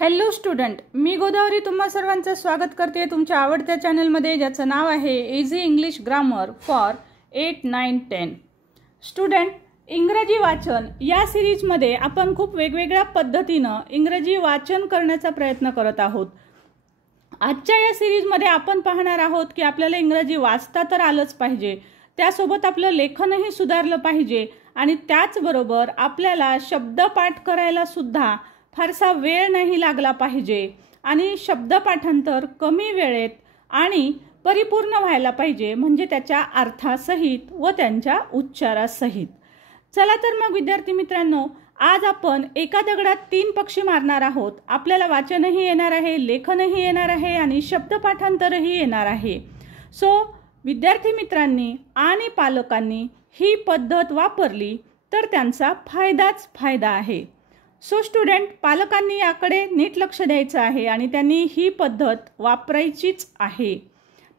Hello student, मी गोदावरी तुम्हा सर्वांचं स्वागत करते तुमच्या आवडत्या चॅनलमध्ये, ज्याचं नाव आहे easy English grammar for 8, 9, 10. Student, इंग्रजी वाचन या सिरीजमध्ये आपण खूप वेगवेगळ्या पद्धतीनं इंग्रजी वाचन करण्याचा प्रयत्न करत आहोत. आजच्या या सिरीजमध्ये आपण पाहणार आहोत की आपल्याला इंग्रजी वाचता तर आलंच पाहिजे, त्यासोबत आपलं लेखनही सुधारलं पाहिजे आणि त्याचबरोबर आपल्याला शब्दपाठ करायला सुद्धा फारसा वेळ नाही लागला पाहिजे आणि शब्दपाठांतर कमी वेळेत आणि परिपूर्ण व्हायला पाहिजे, म्हणजे त्याच्या अर्थासहित व त्यांच्या उच्चारासहित. चला तर मग विद्यार्थी मित्रांनो, आज आपण एका दगडात 3 पक्षी मारणार आहोत. आपल्याला वाचनही येणार आहे, लेखनही येणार आहे आणि शब्दपाठांतरही येणार आहे. सो विद्यार्थी मित्रांनी आणि पालकांनी ही पद्धत वापरली तर त्यांचा फायदाच फायदा आहे. सो स्टुडंट, पालकांनी याकडे नीट लक्ष द्यायचं आहे आणि त्यांनी ही पद्धत वापरायचीच आहे.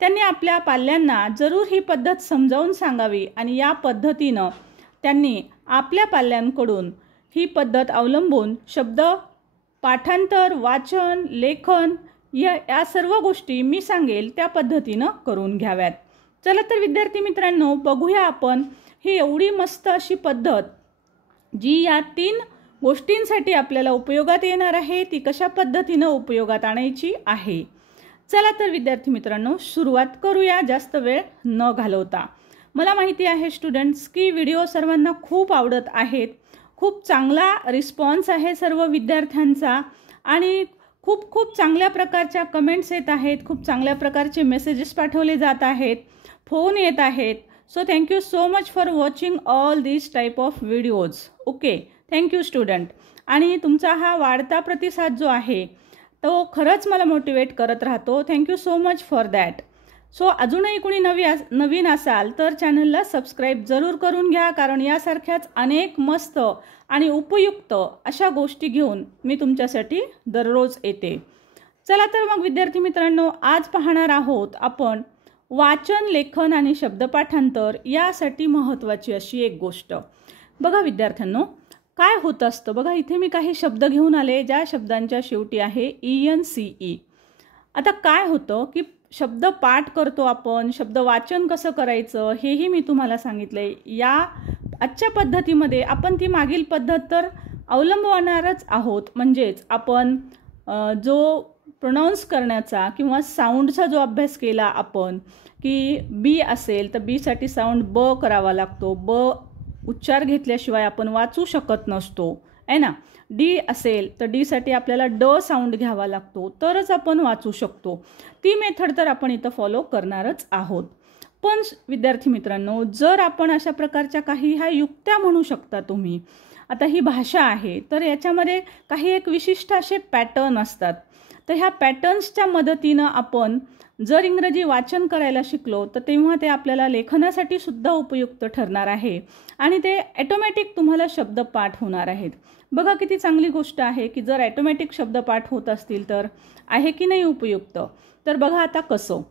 त्यांनी आपल्या पाल्यांना जरूर ही पद्धत समजावून सांगावी आणि या पद्धतीनं त्यांनी आपल्या पाल्यांकडून ही पद्धत अवलंबून शब्द पाठांतर, वाचन, लेखन या सर्व गोष्टी मी सांगेल त्या पद्धतीनं करून घ्याव्यात. चला तर विद्यार्थी मित्रांनो, बघूया आपण ही एवढी मस्त अशी पद्धत जी या 3 गोष्टींसाठी आपल्याला उपयोगात येणार आहे, ती कशा पद्धतीनं उपयोगात आणायची आहे. चला तर विद्यार्थी मित्रांनो, सुरुवात करूया जास्त वेळ न घालवता. मला माहिती आहे स्टुडंट्स की व्हिडिओ सर्वांना खूप आवडत आहेत. खूप चांगला रिस्पॉन्स आहे सर्व विद्यार्थ्यांचा आणि खूप चांगल्या प्रकारच्या कमेंट्स येत आहेत, खूप चांगल्या प्रकारचे मेसेजेस पाठवले जात आहेत, फोन येत आहेत. So thank you so much for watching all this type of videos. Okay, thank you student. आणि तुमचा हा वाढता प्रतिसाद जो आहे तो खरंच मला मोटिवेट करत राहतो. Thank you so much for that. So अजूनही कोणी नवीन असाल तर चॅनलला सबस्क्राईब जरूर करून घ्या, कारण यासारख्याच अनेक मस्त आणि उपयुक्त अशा गोष्टी घेऊन मी तुमच्यासाठी दररोज येते. चला तर मग विद्यार्थी मित्रांनो, आज पाहणार आहोत आपण वाचन, लेखन आणि शब्दपाठांतर यासाठी महत्त्वाची अशी एक गोष्ट. बघा विद्यार्थ्यांनो, काय होत असतं बघा, इथे मी काही शब्द घेऊन आले ज्या शब्दांच्या शेवटी आहे ENCE. आता काय होतं की शब्द पाठ करतो आपण, शब्द वाचन कसं करायचं हेही मी तुम्हाला सांगितलंय. या आजच्या पद्धतीमध्ये आपण ती मागील पद्धत तर अवलंबवणारच आहोत, म्हणजेच आपण जो प्रोनाऊन्स करण्याचा किंवा साऊंडचा जो अभ्यास केला आपण, की बी असेल तर बीसाठी साऊंड ब करावा लागतो, ब उच्चार घेतल्याशिवाय आपण वाचू शकत नसतो आहे ना. डी असेल तर डीसाठी आपल्याला ड साऊंड घ्यावा लागतो तरच आपण वाचू शकतो. ती मेथड तर आपण इथं फॉलो करणारच आहोत. पण विद्यार्थी मित्रांनो, जर आपण अशा प्रकारच्या काही ह्या युक्त्या म्हणू शकता तुम्ही, आता ही भाषा आहे तर याच्यामध्ये काही एक विशिष्ट असे पॅटर्न असतात, तर ह्या पॅटर्न्सच्या मदतीनं आपण जर इंग्रजी वाचन करायला शिकलो तर तेव्हा ते आपल्याला लेखनासाठी सुद्धा उपयुक्त ठरणार आहे आणि ते ॲटोमॅटिक तुम्हाला शब्दपाठ होणार आहेत. बघा किती चांगली गोष्ट आहे की जर ॲटोमॅटिक शब्दपाठ होत असतील तर आहे की नाही उपयुक्त. तर बघा आता कसं,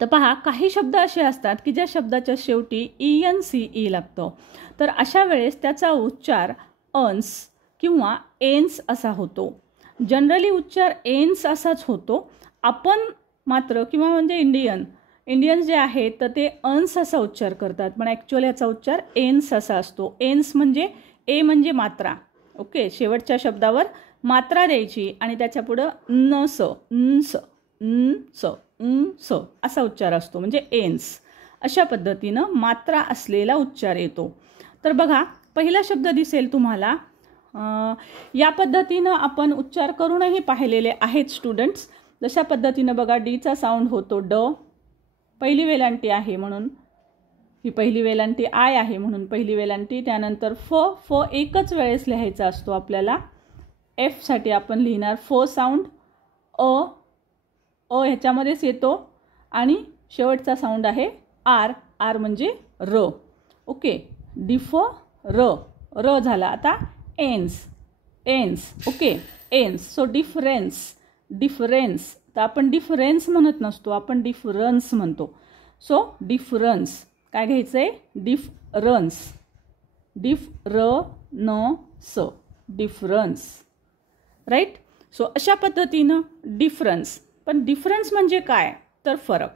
तर पहा काही शब्द असे असतात की ज्या शब्दाच्या शेवटी ENCE लागतं, तर अशा वेळेस त्याचा उच्चार अन्स किंवा एन्स असा होतो. जनरली उच्चार एन्स असाच होतो. आपण मात्र किंवा म्हणजे इंडियन्स जे आहेत तर ते अन्स असा उच्चार करतात, पण ॲक्च्युअली याचा उच्चार एन्स असा असतो. एन्स म्हणजे ए म्हणजे मात्रा. ओके, शेवटच्या शब्दावर मात्रा द्यायची आणि त्याच्या पुढं नस स स असा उच्चार असतो, म्हणजे एन्स. अशा पद्धतीनं मात्रा असलेला उच्चार येतो. तर बघा पहिला शब्द दिसेल तुम्हाला, या पद्धतीनं आपण उच्चार करूनही पाहिलेले आहेत स्टुडंट्स. जशा पद्धतीनं बघा डीचा साऊंड होतो ड, पहिली वेलांटी आहे म्हणून ही पहिली वेलांटी, आय आहे म्हणून पहिली वेलांटी, त्यानंतर फ एकच वेळेस लिहायचा असतो आपल्याला. एफसाठी आपण लिहिणार फ साऊंड, अ ह्याच्यामध्येच येतो आणि शेवटचा साऊंड आहे आर म्हणजे र. ओके, डिफ र झाला. आता एन्स. ओके, एन्स. सो डिफरेन्स तर आपण डिफरेन्स म्हणत नसतो, आपण डिफरन्स म्हणतो. सो डिफरन्स काय घ्यायचंय, डिफरन्स डिफरन्स राईट. सो अशा पद्धतीनं डिफरन्स. पण डिफरन्स म्हणजे काय तर फरक.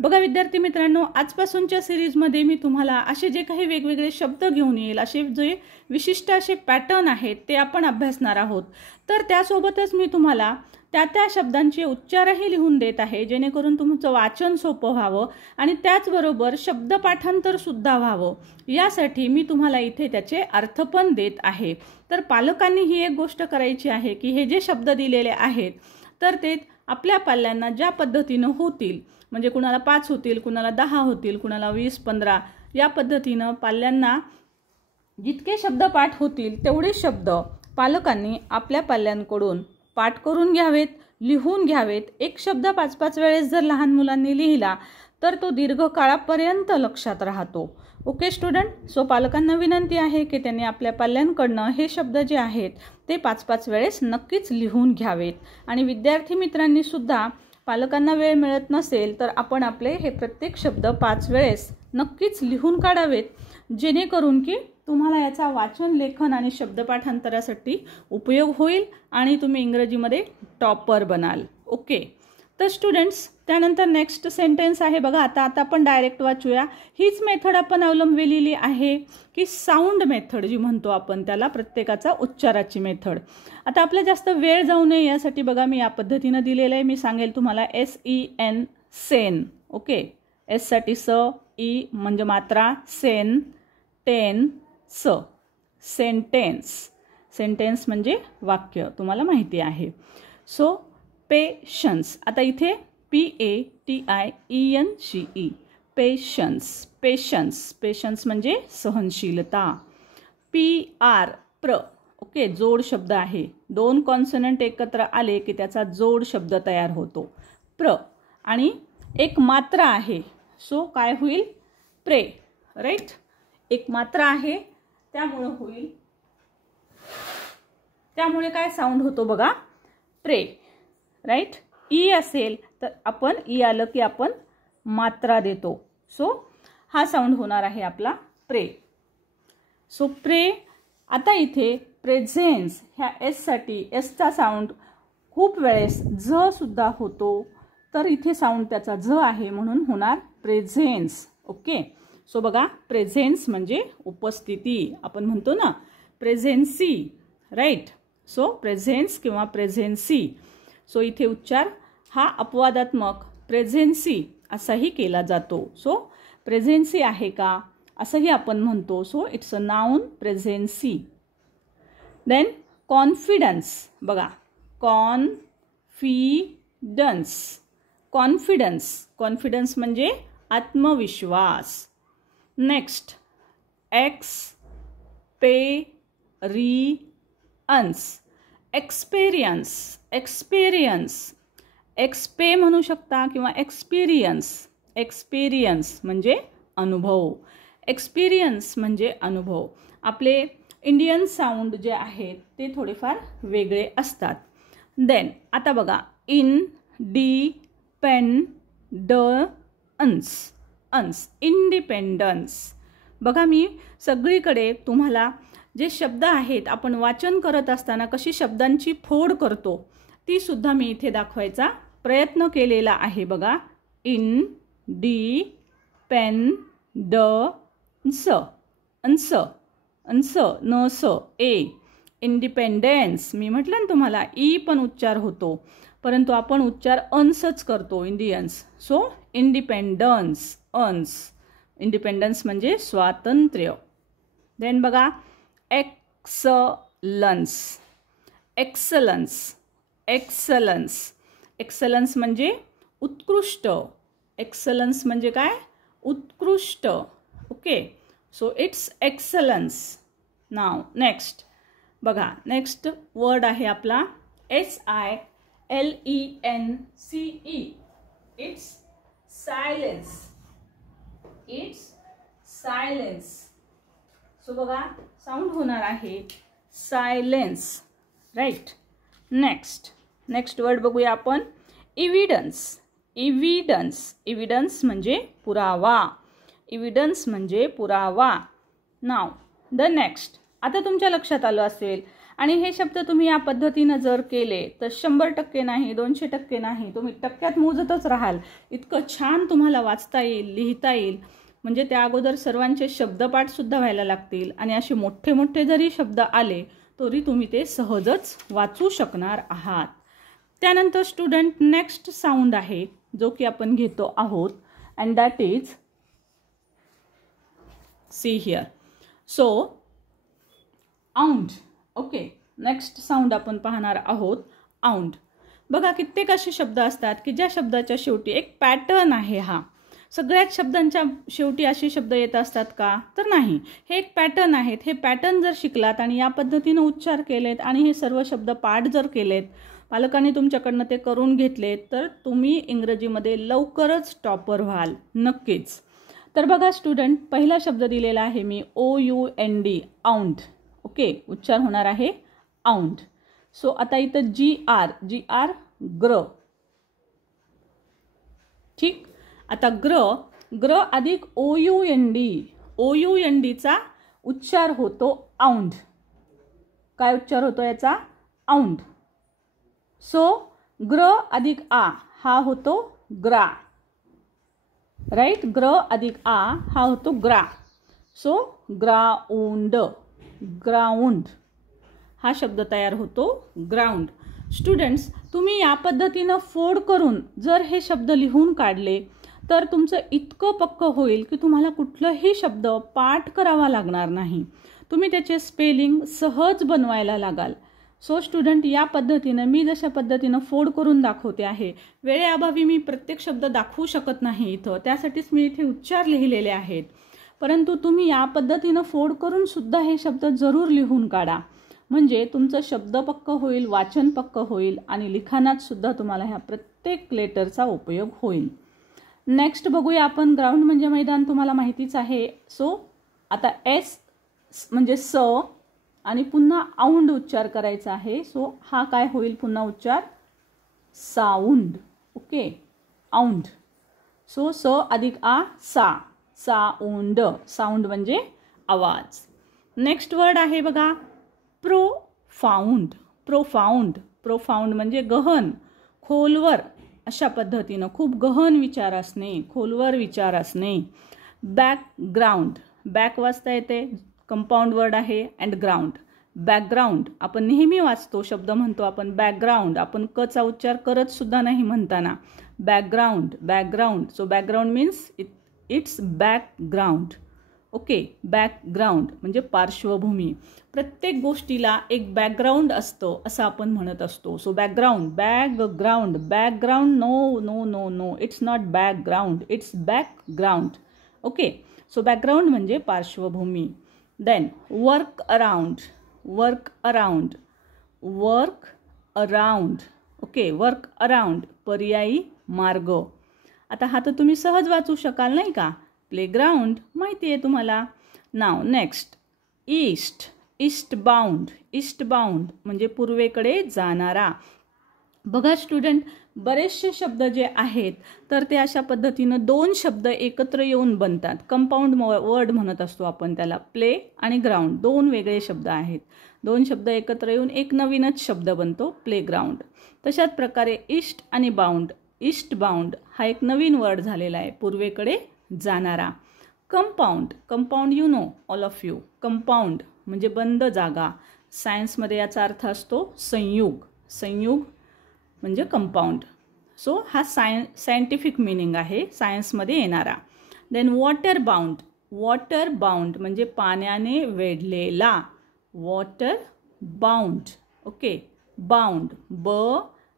बघा विद्यार्थी मित्रांनो, आजपासूनच्या सिरीजमध्ये मी तुम्हाला असे जे काही वेगवेगळे शब्द घेऊन येईल, असे जे विशिष्ट असे पॅटर्न आहेत ते आपण अभ्यासणार आहोत. तर त्यासोबतच मी तुम्हाला त्या शब्दांचे उच्चारही लिहून देत आहे, जेणेकरून तुमचं वाचन सोपं व्हावं आणि त्याचबरोबर शब्दपाठांतर सुद्धा व्हावं. यासाठी मी तुम्हाला इथे त्याचे अर्थ पण देत आहे. तर पालकांनी ही एक गोष्ट करायची आहे की हे जे शब्द दिलेले आहेत तर ते आपल्या पाल्यांना ज्या पद्धतीनं होतील, म्हणजे कुणाला 5 होतील, कुणाला 10 होतील, कुणाला 20-15, या पद्धतीनं पाल्यांना जितके शब्द पाठ होतील तेवढे शब्द पालकांनी आपल्या पाल्यांकडून पाठ करून घ्यावेत, लिहून घ्यावेत. एक शब्द 5-5 वेळेस जर लहान मुलांनी लिहिला तर तो दीर्घकाळापर्यंत लक्षात राहतो. ओके स्टुडंट, सो पालकांना विनंती आहे की त्यांनी आपल्या पाल्यांकडनं हे शब्द जे आहेत ते 5-5 वेळेस नक्कीच लिहून घ्यावेत. आणि विद्यार्थी मित्रांनी सुद्धा पालकांना वेळ मिळत नसेल तर आपण आपले हे प्रत्येक शब्द 5 वेळेस नक्कीच लिहून काढावेत, जेणेकरून की तुम्हाला याचा वाचन, लेखन आणि शब्दपाठांतरासाठी उपयोग होईल आणि तुम्ही इंग्रजीमध्ये टॉपर बनाल. ओके, तर स्टुडंट्स त्यानंतर नेक्स्ट सेंटेन्स आहे बघा. आता आपण डायरेक्ट वाचूया. हीच मेथड आपण अवलंबलेली आहे की साऊंड मेथड जी म्हणतो आपण त्याला, प्रत्येकाचा उच्चाराची मेथड. आता आपला जास्त वेळ जाऊ नये यासाठी बघा मी या पद्धतीनं दिलेलं आहे. मी सांगेल तुम्हाला SEN, सेन. ओके, एस साठी स, ई म्हणजे मात्रा, सेन, टेन, स, सेंटेन्स. सेंटेन्स म्हणजे वाक्य, तुम्हाला माहिती आहे. So patience. आता इथे PATIENCE, पेशन्स. पेशन्स, पेशन्स म्हणजे सहनशीलता. PR, प्र. ओके, जोड शब्द आहे. 2 कॉन्सनंट एकत्र आले की त्याचा जोड शब्द तयार होतो, प्र. आणि एक मात्रा आहे, सो काय होईल, प्रे. राईट, एक मात्रा आहे त्यामुळे होईल, त्यामुळे काय साऊंड होतो बघा, प्रे. राईट, ई असेल तर आपण ई आलं की आपण मात्रा देतो, सो हा साऊंड होणार आहे आपला प्रे. सो प्रे. आता इथे प्रेझेन्स ह्या एस साठी, एसचा साऊंड खूप वेळेस ज सुद्धा होतो, तर इथे साऊंड त्याचा ज आहे म्हणून होणार प्रेझेन्स. ओके, सो बघा प्रेझेन्स म्हणजे उपस्थिती, आपण म्हणतो ना प्रेझेन्सी. राईट, सो प्रेझेन्स किंवा प्रेझेन्सी. सो इथे उच्चार हा अपवादात्मक प्रेझेन्सी असाही केला जातो. सो प्रेझेन्सी आहे का असंही आपण म्हणतो. So it's a noun, presence. Then confidence. बघा, कॉन्फिडन्स. कॉन्फिडन्स, कॉन्फिडन्स म्हणजे आत्मविश्वास. Next experience. एक्सपिरियन्स. एक्सपिरियन्स, एक्सपे म्हणू शकता किंवा एक्सपिरियन्स. एक्सपिरियन्स म्हणजे अनुभव, एक्सपिरियन्स म्हणजे अनुभव. आपले इंडियन साऊंड जे आहेत ते थोडेफार वेगळे असतात. देन आता बघा इंडिपेंडन्स. इंडिपेंडन्स. बघा मी सगळीकडे तुम्हाला जे शब्द आहेत आपण वाचन करत असताना कशी शब्दांची फोड करतो ती सुद्धा मी इथे दाखवायचा प्रयत्न केलेला आहे. बघा, इंडिपेंडन्स, अंस, अंस, न स, ए. इंडिपेंडन्स, मी म्हटलं ना तुम्हाला ई पण उच्चार होतो, परंतु आपण उच्चार अंसच करतो, इंडियन्स. सो इंडिपेंडन्स, अंस. इंडिपेंडन्स म्हणजे स्वातंत्र्य. देन बघा एक्सलन्स. एक्सलन्स. एक्सलन्स. एक्सलन्स म्हणजे उत्कृष्ट. एक्सलन्स म्हणजे काय, उत्कृष्ट. Okay, so it's excellence. Now next बघा, नेक्स्ट वर्ड आहे आपला SILENCE. It's silence. It's silence. So बघा साऊंड होणार आहे सायलेन्स. राईट, नेक्स्ट वर्ड बघूया आपण, इव्हिडन्स. इव्हिडन्स. इव्हिडन्स म्हणजे पुरावा. इव्हिडन्स म्हणजे पुरावा. नाव द नेक्स्ट. आता तुमच्या लक्षात आलं असेल आणि हे शब्द तुम्ही या पद्धतीनं जर केले तर 100% नाही, 200% नाही, तुम्ही टक्क्यात मोजतच राहाल. इतकं छान तुम्हाला वाचता येईल, लिहिता येईल. म्हणजे त्या अगोदर सर्वांचे शब्दपाठ सुद्धा व्हायला लागतील आणि असे मोठे मोठे जरी शब्द आले तरी तुम्ही ते सहजच वाचू शकणार आहात. त्यानंतर स्टुडंट नेक्स्ट साऊंड आहे जो की आपण घेतो आहोत and that is see here. So Aundh. Okay, next sound आपण पाहणार आहोत औंध. बघा कित्येक असे शब्द असतात की ज्या शब्दाच्या शेवटी एक पॅटर्न आहे. हा सगळ्याच शब्दांच्या शेवटी असे शब्द येत असतात का? तर नाही. हे एक पॅटर्न आहेत. हे पॅटर्न जर शिकलात आणि या पद्धतीनं उच्चार केलेत आणि हे सर्व शब्द पाठ जर केलेत, पालकांनी तुमच्याकडनं ते करून घेतलेत, तर तुम्ही इंग्रजीमध्ये लवकरच टॉपर व्हाल नक्कीच. तर बघा स्टुडंट, पहिला शब्द दिलेला आहे मी OUND, औंध. ओके, उच्चार होणार आहे औंध. सो आता इथं GR ग्र. ठीक. आता ग्र अधिक OUND चा उच्चार होतो औंध. काय उच्चार होतो याचा? औंध. सो ग्र अधिक आ हा होतो ग्रा. राईट, ग्र अधिक आ हा होतो ग्रा. सो ग्राउंड, ग्राउंड हा शब्द तयार होतो ग्राउंड. स्टुडंट्स, तुम्ही या पद्धतीनं फोड करून जर हे शब्द लिहून काढले तर तुमचं इतकं पक्कं होईल की तुम्हाला कुठलाही शब्द पाठ करावा लागणार नाही. तुम्ही त्याचे स्पेलिंग सहज बनवायला लागाल. सो स्टुडंट, या पद्धतीनं मी जशा पद्धतीनं फोड करून दाखवते आहे, वेळेअभावी मी प्रत्येक शब्द दाखवू शकत नाही इथं, त्यासाठीच मी इथे उच्चार लिहिलेले आहेत. परंतु तुम्ही या पद्धतीनं फोड करून सुद्धा हे शब्द जरूर लिहून काढा. म्हणजे तुमचं शब्द पक्कं होईल, वाचन पक्कं होईल आणि लिखाणात सुद्धा तुम्हाला ह्या प्रत्येक लेटरचा उपयोग होईल. नेक्स्ट बघूया आपण. ग्राउंड म्हणजे मैदान तुम्हाला माहितीच आहे. सो आता S म्हणजे स आणि पुन्हा औंध उच्चार करायचा आहे. सो हा काय होईल पुन्हा उच्चार? साऊंड. ओके, औंध. सो स अधिक आ सा, साऊंड. साऊंड म्हणजे आवाज. नेक्स्ट वर्ड आहे बघा प्रोफाऊंड. प्रोफाऊंड. प्रोफाऊंड म्हणजे गहन, खोलवर अशा पद्धतीनं खूप गहन विचार असणे, खोलवर विचार असणे. बॅकग्राऊंड. बॅक वाचता येते, कंपाऊंड वर्ड आहे, अँड ग्राउंड. बॅकग्राऊंड आपण नेहमी वाचतो, शब्द म्हणतो आपण बॅकग्राऊंड. आपण कचा उच्चार करत सुद्धा नाही म्हणताना. Background, background. So background means it's background. Okay, background म्हणजे पार्श्वभूमी. प्रत्येक गोष्टीला एक बॅकग्राऊंड असतं असं आपण म्हणत असतो. So background, background, background. No no no no, it's not background, it's background. Okay, so background म्हणजे पार्श्वभूमी. Then work around. Work around, work around. Okay, work around पर्यायी मार्ग. आता हा तर तुम्ही सहज वाचू शकाल नाही का? प्लेग्राउंड माहिती आहे तुम्हाला. नाव next east. Eastbound. Eastbound म्हणजे पूर्वेकडे जाणारा. बघा स्टुडंट, बरेचसे शब्द जे आहेत तर ते अशा पद्धतीनं दोन शब्द एकत्र येऊन बनतात. कंपाऊंड वर्ड म्हणत असतो आपण त्याला. प्ले आणि ग्राउंड दोन वेगळे शब्द आहेत. दोन शब्द एकत्र येऊन एक नवीनच शब्द बनतो, प्लेग्राउंड. तशाच प्रकारे ईस्ट आणि बाउंड. ईस्ट बाउंड हा एक नवीन वर्ड झालेला आहे, पूर्वेकडे जाणारा. Compound. Compound you know all of you. Compound म्हणजे बंद जागा. सायन्समध्ये याचा अर्थ असतो संयुग. संयुग म्हणजे कंपाऊंड. सो हा सायंटिफिक मिनिंग आहे, सायन्समध्ये येणारा. Then water bound. Water bound म्हणजे पाण्याने वेढलेला. Water bound. ओके, बाउंड ब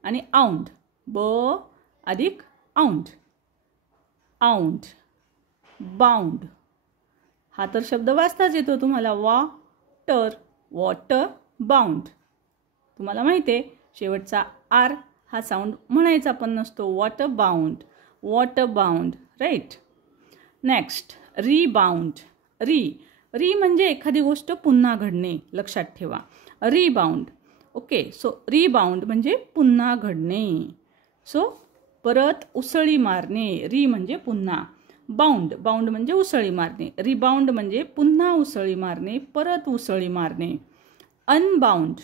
आणि औंध. ब अधिक औंध. औंध, बाउंड. हा तर शब्द वाचताच येतो तुम्हाला. Water, water bound. तुम्हाला माहिती आहे शेवटचा आर हा साऊंड म्हणायचा पण नसतो. Water bound, water bound. Right. Next rebound. Re म्हणजे एखादी गोष्ट पुन्हा घडणे, लक्षात ठेवा. रिबाउंड. ओके, सो रिबाउंड म्हणजे पुन्हा घडणे. सो परत उसळी मारणे. री म्हणजे पुन्हा. बाउंड. बाउंड म्हणजे उसळी मारणे. रिबाउंड म्हणजे पुन्हा उसळी मारणे, परत उसळी मारणे. अनबाउंड.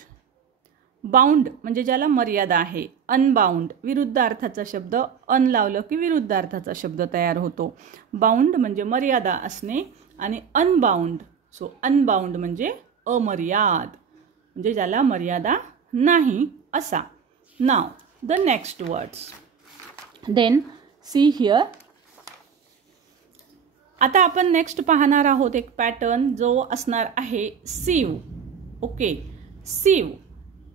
बाउंड म्हणजे ज्याला मर्यादा आहे. अनबाउंड विरुद्ध अर्थाचा शब्द, अन लावलं की विरुद्ध अर्थाचा शब्द तयार होतो. बाउंड म्हणजे मर्यादा असणे आणि अनबाउंड. सो अनबाउंड म्हणजे अमर्याद, म्हणजे ज्याला मर्यादा नाही असा. Now the next words. Then see here. आता आपण नेक्स्ट पाहणार आहोत एक पॅटर्न जो असणार आहे सीव. ओके, सीव.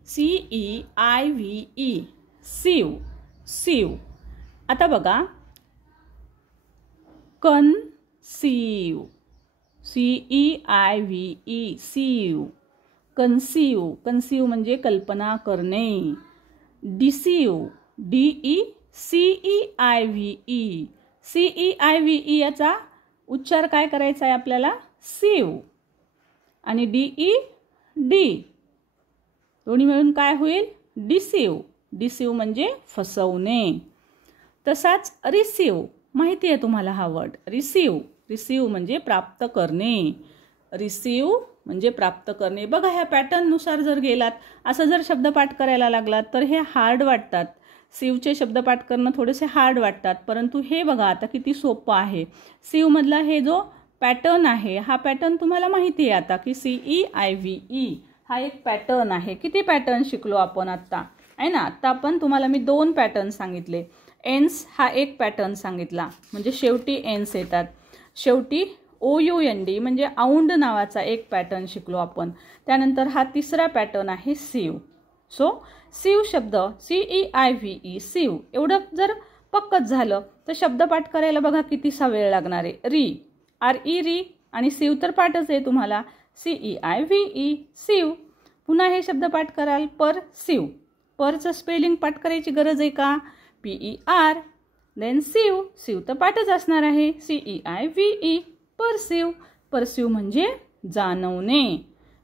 CEIVE. सीव. सीव. आता बघा, कन्सीव. CEIVE. सीव. कन्सीव. कन्सीव म्हणजे कल्पना करणे. डिसीव. DECEIVE. CEIVE याचा उच्चार काय करायचा आहे आपल्याला? सीव. आणि DED दोन्ही मिळून काय होईल? डिसीव. डिसीव म्हणजे फसवणे. तसाच रिसीव. माहिती आहे तुम्हाला हा वर्ड रिसीव. रिसीव म्हणजे प्राप्त करणे. रिसीव म्हणजे प्राप्त करणे. बघा, ह्या पॅटर्ननुसार जर गेलात, असं जर शब्दपाठ करायला लागलात तर हे हार्ड वाटतात. सीवचे शब्दपाठ करणं थोडेसे हार्ड वाटतात, परंतु हे बघा आता किती सोपं आहे. सीवमधला हे जो पॅटर्न आहे, हा पॅटर्न तुम्हाला माहिती आहे आता की CEIVE हा एक पॅटर्न आहे. किती पॅटर्न शिकलो आपण आत्ता, आहे ना? आत्ता आपण तुम्हाला मी 2 पॅटर्न सांगितले. एन्स हा एक पॅटर्न सांगितला, म्हणजे शेवटी एन्स येतात. शेवटी OUND म्हणजे औंड नावाचा एक पॅटर्न शिकलो आपण. त्यानंतर हा तिसरा पॅटर्न आहे सीव. सो सीव शब्द CEIVE सीव एवढं जर पक्कच झालं तर शब्दपाठ करायला बघा कितीसा वेळ लागणार आहे. री, RE री, आणि सीव तर पाठच आहे तुम्हाला. CEIVE सीव. पुन्हा हे शब्द पाठ कराल पर सीव. परचं स्पेलिंग पाठ करायची गरज आहे का? PER. देन सीव. सीव तर पाठच असणार आहे. CEIVE perceive. परसीव म्हणजे जाणवणे.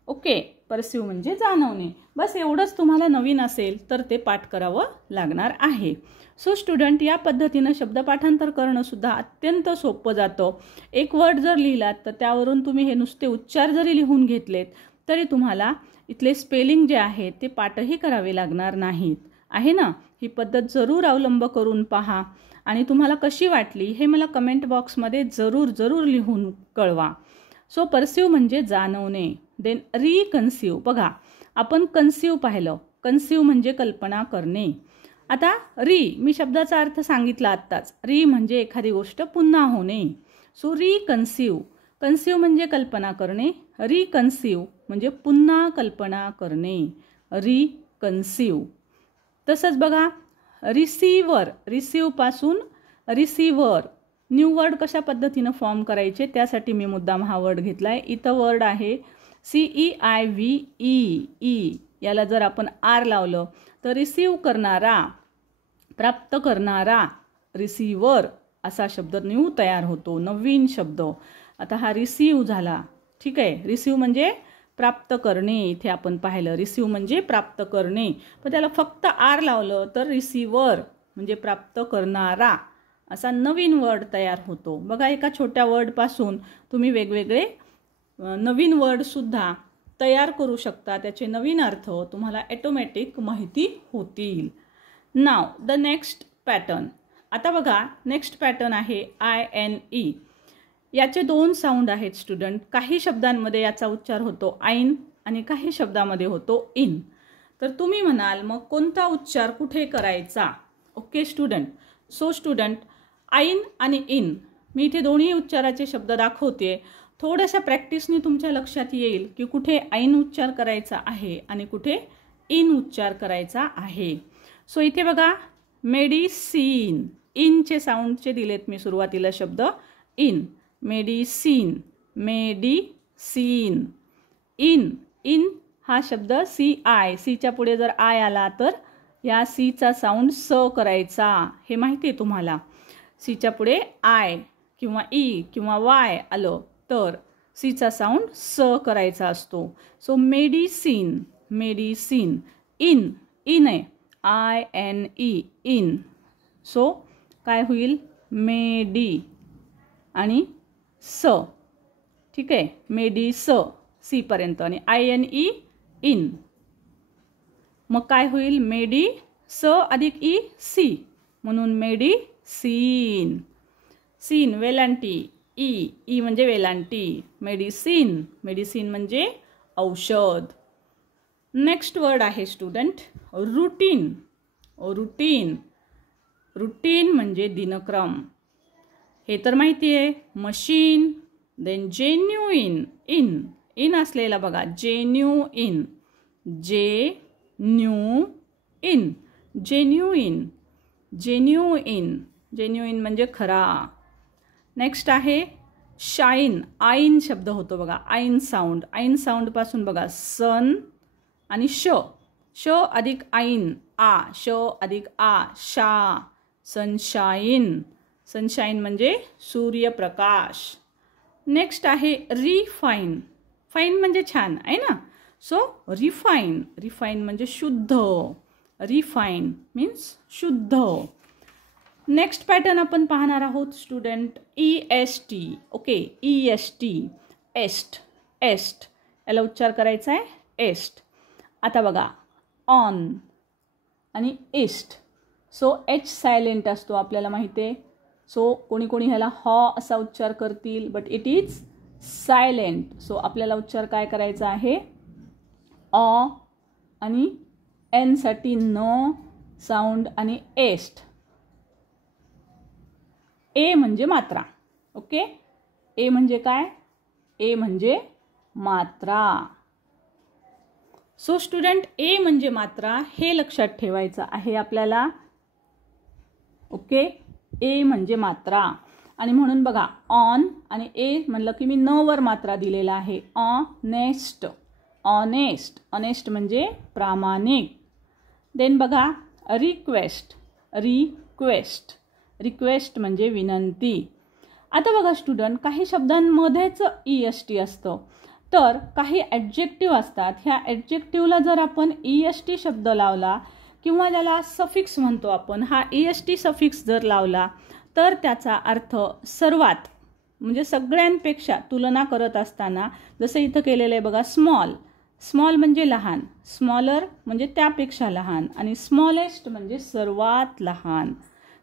ओके, परसीव म्हणजे जाणवणे. बस एवढंच तुम्हाला नवीन असेल तर ते पाठ करावं लागणार आहे. सो स्टुडंट, या पद्धतीनं शब्दपाठांतर करणं सुद्धा अत्यंत सोपं जातं. एक वर्ड जर लिहिलात तर त्यावरून तुम्ही हे नुसते उच्चार जरी लिहून घेतलेत तरी तुम्हाला इथले स्पेलिंग जे आहे ते पाठही करावे लागणार नाहीत, आहे ना? ही पद्धत जरूर अवलंब करून पहा आणि तुम्हाला कशी वाटली हे मला कमेंट बॉक्समध्ये जरूर लिहून कळवा. सो परसीव म्हणजे जाणवणे. देन रिकन्सीव. बघा, आपण कन्सीव पाहिलं. कन्सीव म्हणजे कल्पना करणे. आता री, मी शब्दाचा अर्थ सांगितला आत्ताच. री म्हणजे एखादी गोष्ट पुन्हा होणे. सो रिकन्सीव. कन्सीव म्हणजे कल्पना करणे. रिकन्सीव म्हणजे पुन्हा कल्पना करणे. रिकन्सीव. तसंच बघा, रिसीवर. रिसीव पासून रिसीवर. न्यू वर्ड कशा पद्धतीनं फॉर्म करायचे त्यासाठी मी मुद्दाम हा वर्ड घेतलाय. इथं वर्ड आहे CEIVE. याला जर आपण R लावलं तर रिसीव करणारा, प्राप्त करणारा, रिसीवर असा शब्द न्यू तयार होतो, नवीन शब्द. आता हा रिसीव झाला. ठीक आहे, रिसीव म्हणजे प्राप्त करणे. इथे आपण पाहिलं रिसीव म्हणजे प्राप्त करणे, पण त्याला फक्त R लावलं तर रिसीवर म्हणजे प्राप्त करणारा असा नवीन वर्ड तयार होतो. बघा, एका छोट्या वर्डपासून तुम्ही वेगवेगळे नवीन वर्डसुद्धा तयार करू शकता. त्याचे नवीन अर्थ तुम्हाला ऑटोमॅटिक माहिती होतील. नाव द नेक्स्ट पॅटर्न. आता बघा, नेक्स्ट पॅटर्न आहे INE. याचे 2 साऊंड आहेत स्टुडंट. काही शब्दांमध्ये याचा उच्चार होतो आईन आणि काही शब्दामध्ये होतो इन. तर तुम्ही म्हणाल मग कोणता उच्चार कुठे करायचा? Okay student. सो स्टुडंट, आईन आणि इन मी इथे दोन्ही उच्चाराचे शब्द दाखवते. थोड्याशा प्रॅक्टिसने तुमच्या लक्षात येईल की कुठे आईन उच्चार करायचा आहे आणि कुठे इन उच्चार करायचा आहे. सो इथे बघा, मेडिसिन. इनचे साऊंडचे दिलेत मी सुरुवातीला शब्द in. Medicine. Medicine. In. In हा शब्द CI. सीच्या पुढे जर आय आला तर या सीचा साऊंड स करायचा. हे माहिती आहे तुम्हाला. सीच्या पुढे आय किंवा ई किंवा वाय आलं तर सीचा साऊंड स करायचा असतो. So medicine. Medicine. In. In आहे INE. इन. सो काय होईल? मेडी आणि स. ठीक आहे, मेडी स सीपर्यंत आणि INE इन. मग काय होईल? मेडी स अधिक ई सी म्हणून मेडिसिन. सीन वेलांटी, ई म्हणजे वेलांटी. मेडिसिन, मेडिसिन म्हणजे औषध. नेक्स्ट वर्ड आहे स्टुडंट रुटीन. रुटीन, रुटीन म्हणजे दिनक्रम. हे तर माहिती आहे. मशीन, देन जेन्युइन, इन असलेला बघा genuine, genuine, genuine, genuine, genuine म्हणजे खरा. नेक्स्ट आहे शाईन. आईन शब्द होतो बघा, आईन साऊंड. आईन साऊंड पासून बघा सन आणि श, श अधिक आईन आ, श अधिक आ, शा, सनशाईन. सनशाईन म्हणजे सूर्यप्रकाश. नेक्स्ट आहे रिफाईन. फाईन म्हणजे छान आहे ना. सो रिफाईन, रिफाईन म्हणजे शुद्ध. रिफाईन मीन्स शुद्ध. नेक्स्ट पॅटर्न आपण पाहणार आहोत स्टुडंट EST. ओके, EST, एस्ट, एस्ट याला उच्चार करायचा आहे एस्ट. आता बघा ऑन आणि ईस्ट. सो एच सायलेंट असतो आपल्याला माहिती आहे. सो कोणी कोणी ह्याला हॉ असा उच्चार करतील, but it is silent. So आपल्याला उच्चार काय करायचा आहे? ऑ आणि एन साठी न साऊंड आणि एस्ट. ए म्हणजे मात्रा. ओके, ए म्हणजे काय? ए म्हणजे मात्रा. सो स्टुडंट ए म्हणजे मात्रा हे लक्षात ठेवायचं आहे आपल्याला. ओके, ए म्हणजे मात्रा. आणि म्हणून बघा ऑन आणि ए म्हणलं की मी न वर मात्रा दिलेला आहे. ऑनेस्ट, ऑनेस्ट, ऑनेस्ट म्हणजे प्रामाणिक. देन बघा रिक्वेस्ट, रिक्वेस्ट, रिक्वेस्ट म्हणजे विनंती. आता बघा स्टुडंट काही शब्दांमध्येच EST असतं, तर काही ॲडजेक्टिव्ह असतात. ह्या ॲडजेक्टिव्हला जर आपण EST शब्द लावला किंवा ज्याला सफिक्स म्हणतो आपण, हा EST सफिक्स जर लावला तर त्याचा अर्थ सर्वात म्हणजे सगळ्यांपेक्षा तुलना करत असताना, जसं इथं केलेलं आहे बघा स्मॉल. स्मॉल म्हणजे लहान, स्मॉलर म्हणजे त्यापेक्षा लहान आणि स्मॉलेस्ट म्हणजे सर्वात लहान.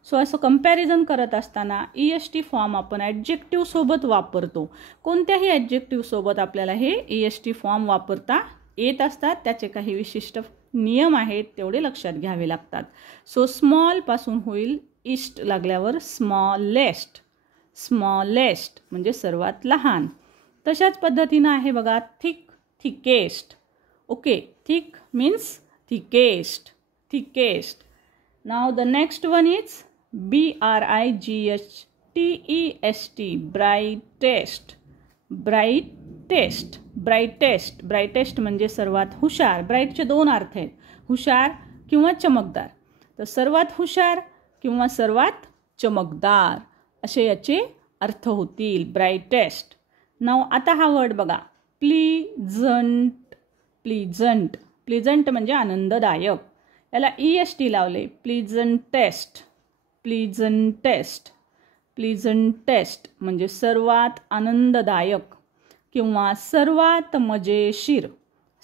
सो असं कंपॅरिझन करत असताना EST फॉर्म आपण ॲडजेक्टिव्ह सोबत वापरतो. कोणत्याही ॲडजेक्टिव्ह सोबत आपल्याला हे EST फॉर्म वापरता येत असतात. त्याचे काही विशिष्ट नियम आहेत, तेवढे लक्षात घ्यावे लागतात. सो स्मॉल पासून होईल ईस्ट लागल्यावर स्मॉलेस्ट. स्मॉलेस्ट म्हणजे सर्वात लहान. तशाच पद्धतीनं आहे बघा thick, thickest. Okay, thick means thickest, thickest. Now the next one is BRIGHTEST, brightest. Brightest, brightest, brightest म्हणजे सर्वात हुशार. ब्राईटचे दोन अर्थ आहेत, हुशार किंवा चमकदार. तर सर्वात हुशार किंवा सर्वात चमकदार असे याचे अर्थ होतील, ब्राइटेस्ट. नाव आता हा वर्ड बघा प्लीझंट. प्लीझंट, प्लीझंट म्हणजे आनंददायक. याला EST लावले प्लीझंटेस्ट. प्लीझंटेस्ट, प्लीझंटेस्ट म्हणजे सर्वात आनंददायक किंवा सर्वात मजेशीर.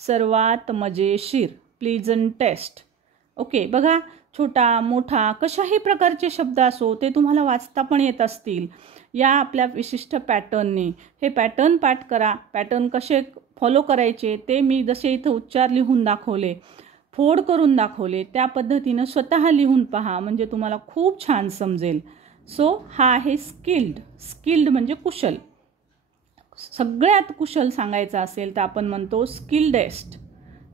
सर्वात मजेशीर, प्लीझंटेस्ट. ओके, बघा छोटा मोठा कशाही प्रकारचे शब्द असो ते तुम्हाला वाचता पण येत असतील या आपल्या विशिष्ट पॅटर्नने. हे पॅटर्न पाठ करा. पॅटर्न कसे फॉलो करायचे ते मी जसे इथं उच्चार लिहून दाखवले, फोड करून दाखवले, त्या पद्धतीनं स्वतः लिहून पहा म्हणजे तुम्हाला खूप छान समजेल. सो हा आहे स्किल्ड. स्किल्ड म्हणजे कुशल. सगळ्यात कुशल सांगायचं असेल तर आपण म्हणतो स्किल्डेस्ट.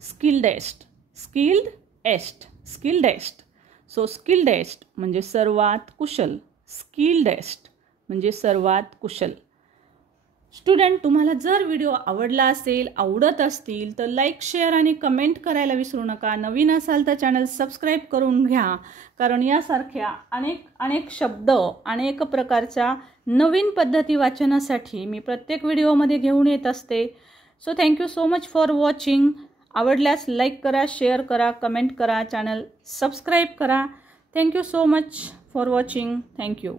स्किल्डेस्ट, स्किल्ड एस्ट, स्किल्डेस्ट. सो स्किल्डेस्ट म्हणजे सर्वात कुशल. स्किल्डेस्ट म्हणजे सर्वात कुशल. स्टुडंट, तुम्हाला जर व्हिडिओ आवडला असेल, आवडत असतील तर लाईक, शेअर आणि कमेंट करायला विसरू नका. नवीन असाल तर चॅनल सबस्क्राईब करून घ्या, कारण यासारख्या अनेक शब्द, अनेक प्रकारच्या नवीन पद्धती वाचनासाठी मी प्रत्येक व्हिडिओमध्ये घेऊन येत असते. So thank you so much for watching. आवडल्यास लाईक करा, शेअर करा, कमेंट करा, चॅनल सबस्क्राईब करा. Thank you so much for watching. Thank you.